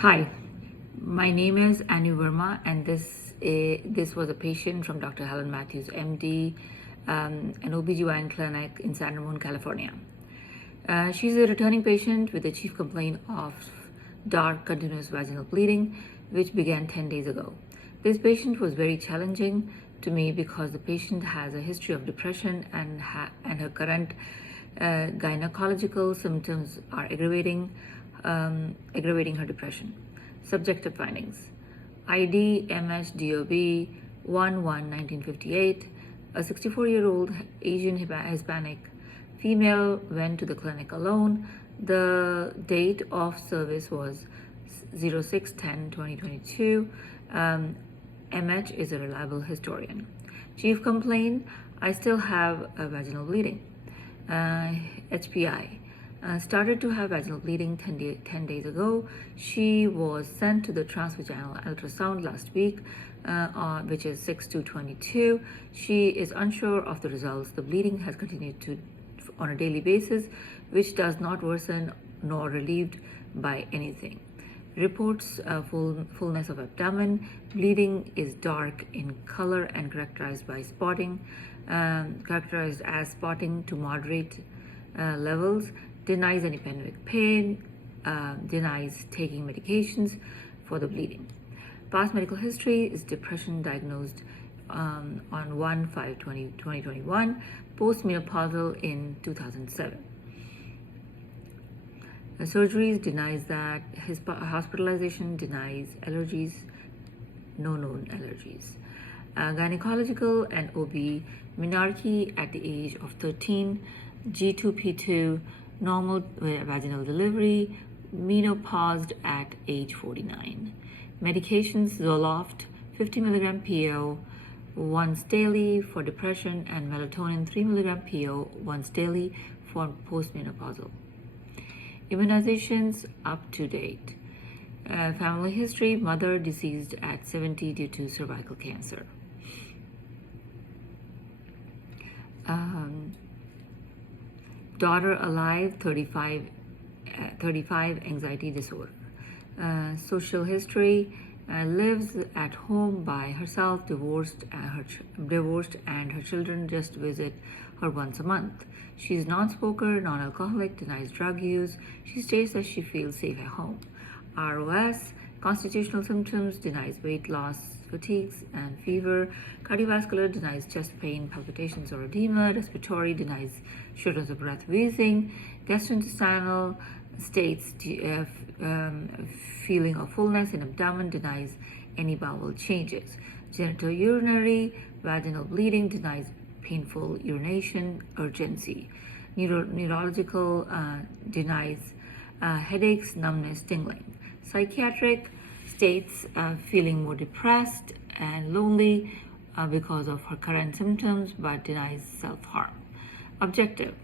Hi, my name is Anu Verma, and this was a patient from Dr. Helen Matthews, MD, an OBGYN clinic in San Ramon, California. She's a returning patient with a chief complaint of dark continuous vaginal bleeding, which began 10 days ago. This patient was very challenging to me because the patient has a history of depression and her current gynecological symptoms are aggravating her depression. Subjective findings: ID MHDOB 1/1/1958, a 64-year-old Asian Hispanic female, went to the clinic alone. The date of service was 06/10/2022. MH is a reliable historian. Chief complaint: I still have vaginal bleeding. HPI. Started to have vaginal bleeding 10 days ago. She was sent to the transvaginal ultrasound last week, which is 6/2/22. She is unsure of the results. The bleeding has continued on a daily basis, which does not worsen nor relieved by anything. Reports fullness of abdomen. Bleeding is dark in color and characterized as spotting to moderate levels. Denies any pelvic pain. Denies taking medications for the bleeding. Past medical history is depression, diagnosed on 1/5/2021, postmenopausal in 2007. Surgeries: denies that. Hospitalization: denies. Allergies: no known allergies. Gynecological and OB: menarche at the age of 13, G2P2, normal vaginal delivery, menopaused at age 49. Medications: Zoloft 50 mg PO once daily for depression, and melatonin 3 mg PO once daily for postmenopausal. Immunizations up to date. Family history: mother deceased at 70 due to cervical cancer. Daughter alive, 35, anxiety disorder. Social history: lives at home by herself, divorced, and her children just visit her once a month. She's non-smoker, non-alcoholic, denies drug use. She states that she feels safe at home. ROS: constitutional symptoms, denies weight loss, fatigues, and fever. Cardiovascular: denies chest pain, palpitations, or edema. Respiratory: denies shortness of breath, wheezing. Gastrointestinal: states feeling of fullness in abdomen, denies any bowel changes. Genitourinary: vaginal bleeding, denies painful urination, urgency. Neurological: denies headaches, numbness, tingling. Psychiatric: states feeling more depressed and lonely because of her current symptoms, but denies self-harm. Objective: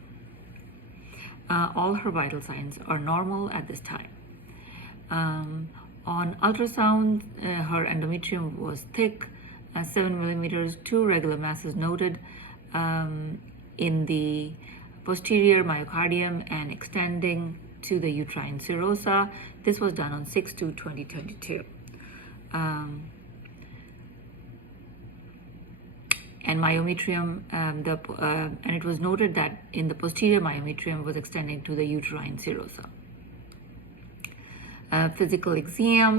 all her vital signs are normal at this time. On ultrasound, her endometrium was thick, 7 millimeters, 2 regular masses noted in the posterior myocardium and extending to the uterine serosa. This was done on 6/2/2022. And myometrium, and it was noted that in the posterior myometrium was extending to the uterine serosa. Physical exam: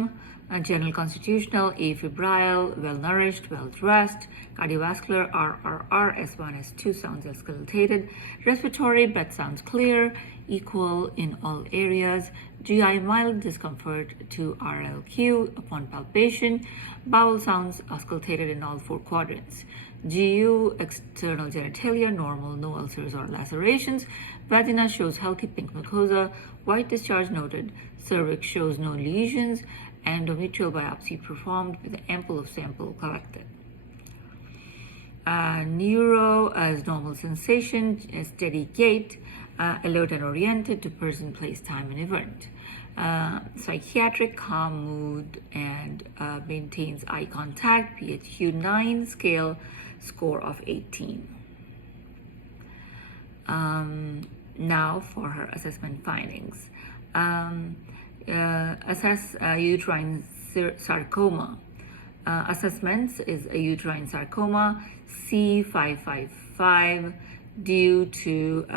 general constitutional, afebrile, well-nourished, well-dressed. Cardiovascular: RRR, S1, S2 sounds auscultated. Respiratory: breath sounds clear, equal in all areas. GI: mild discomfort to RLQ upon palpation. Bowel sounds auscultated in all 4 quadrants. GU: external genitalia normal, no ulcers or lacerations. Vagina shows healthy pink mucosa. White discharge noted. Cervix shows no lesions. Endometrial biopsy performed with ample of sample collected. Neuro as normal sensation, steady gait, alert and oriented to person, place, time, and event. Psychiatric: calm mood and maintains eye contact. PHQ 9 scale, score of 18. Now for her assessment findings. Assess uterine sarcoma. Assessments is a uterine sarcoma C555 due to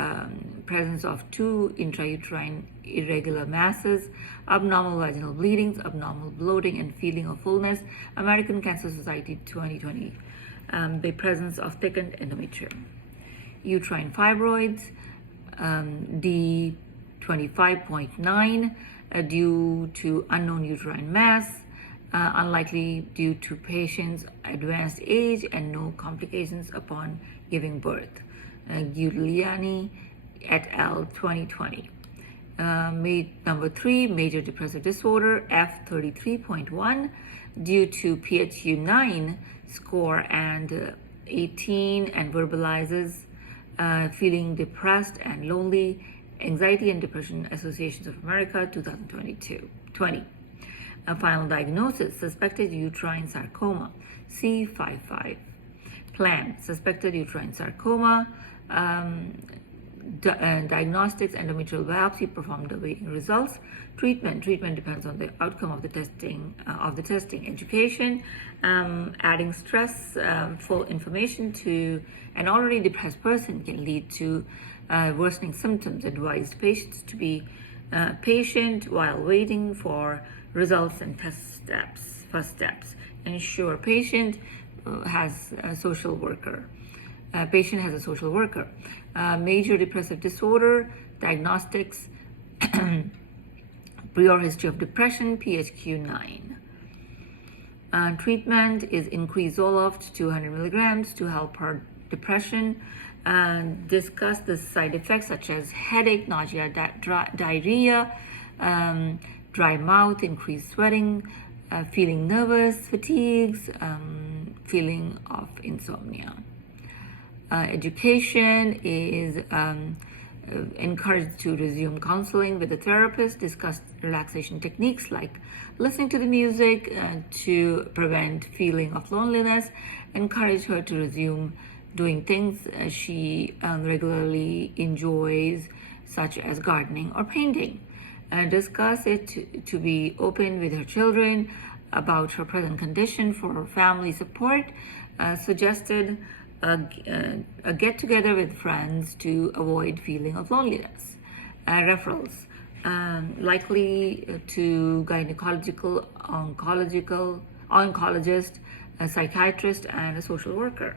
presence of 2 intrauterine irregular masses, abnormal vaginal bleedings, abnormal bloating, and feeling of fullness. American Cancer Society 2020. The presence of thickened endometrium. Uterine fibroids, D25.9 due to unknown uterine mass, unlikely due to patient's advanced age and no complications upon giving birth. Giuliani et al. 2020. Number 3, major depressive disorder, F33.1 due to PHQ-9 score and 18 and verbalizes feeling depressed and lonely, Anxiety and Depression Associations of America 2020. A final diagnosis, suspected uterine sarcoma, C55. Plan, suspected uterine sarcoma, diagnostics, endometrial biopsy, performed awaiting results. Treatment depends on the outcome of the testing. Education, adding stressful information to an already depressed person can lead to worsening symptoms. Advised patients to be patient while waiting for results and first steps. Ensure patient has a social worker. Major depressive disorder, diagnostics, prior history of depression, PHQ-9. Treatment is increased Zoloft 200 milligrams to help her depression. Discuss the side effects such as headache, nausea, diarrhea, dry mouth, increased sweating, feeling nervous, fatigues, feeling of insomnia. Education is encouraged to resume counseling with a therapist, discuss relaxation techniques like listening to the music to prevent feeling of loneliness, encourage her to resume doing things she regularly enjoys, such as gardening or painting. Discuss it to be open with her children about her present condition for her family support. Suggested a get-together with friends to avoid feeling of loneliness. Referrals, likely to gynecological, oncologist, a psychiatrist, and a social worker.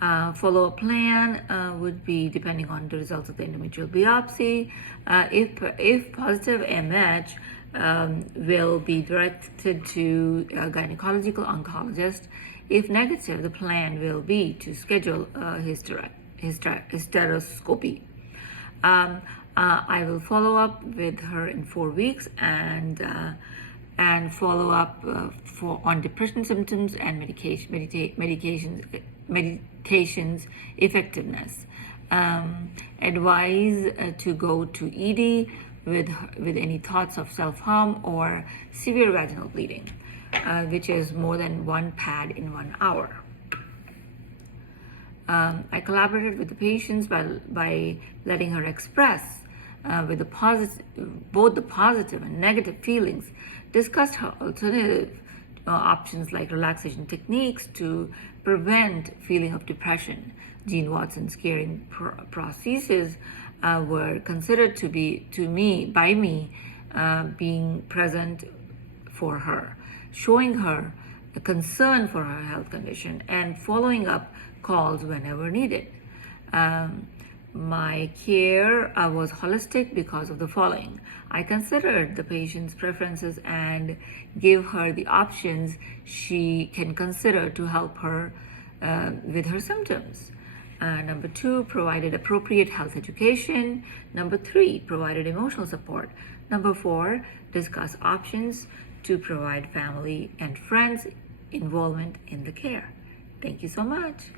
Follow-up plan would be depending on the results of the endometrial biopsy. If positive, MH will be directed to a gynecological oncologist. If negative, the plan will be to schedule a hysteroscopy. I will follow up with her in 4 weeks and follow up on depression symptoms and medications effectiveness. Advise to go to ED with any thoughts of self-harm or severe vaginal bleeding, which is more than 1 pad in 1 hour. I collaborated with the patients by letting her express with both the positive and negative feelings, discussed her alternative options like relaxation techniques to prevent feeling of depression. Jean Watson's caring processes were considered by me being present for her, showing her a concern for her health condition, and following up calls whenever needed. My care was holistic because of the following. I considered the patient's preferences and gave her the options she can consider to help her with her symptoms. Number 2, provided appropriate health education. Number 3, provided emotional support. Number 4, discuss options to provide family and friends involvement in the care. Thank you so much.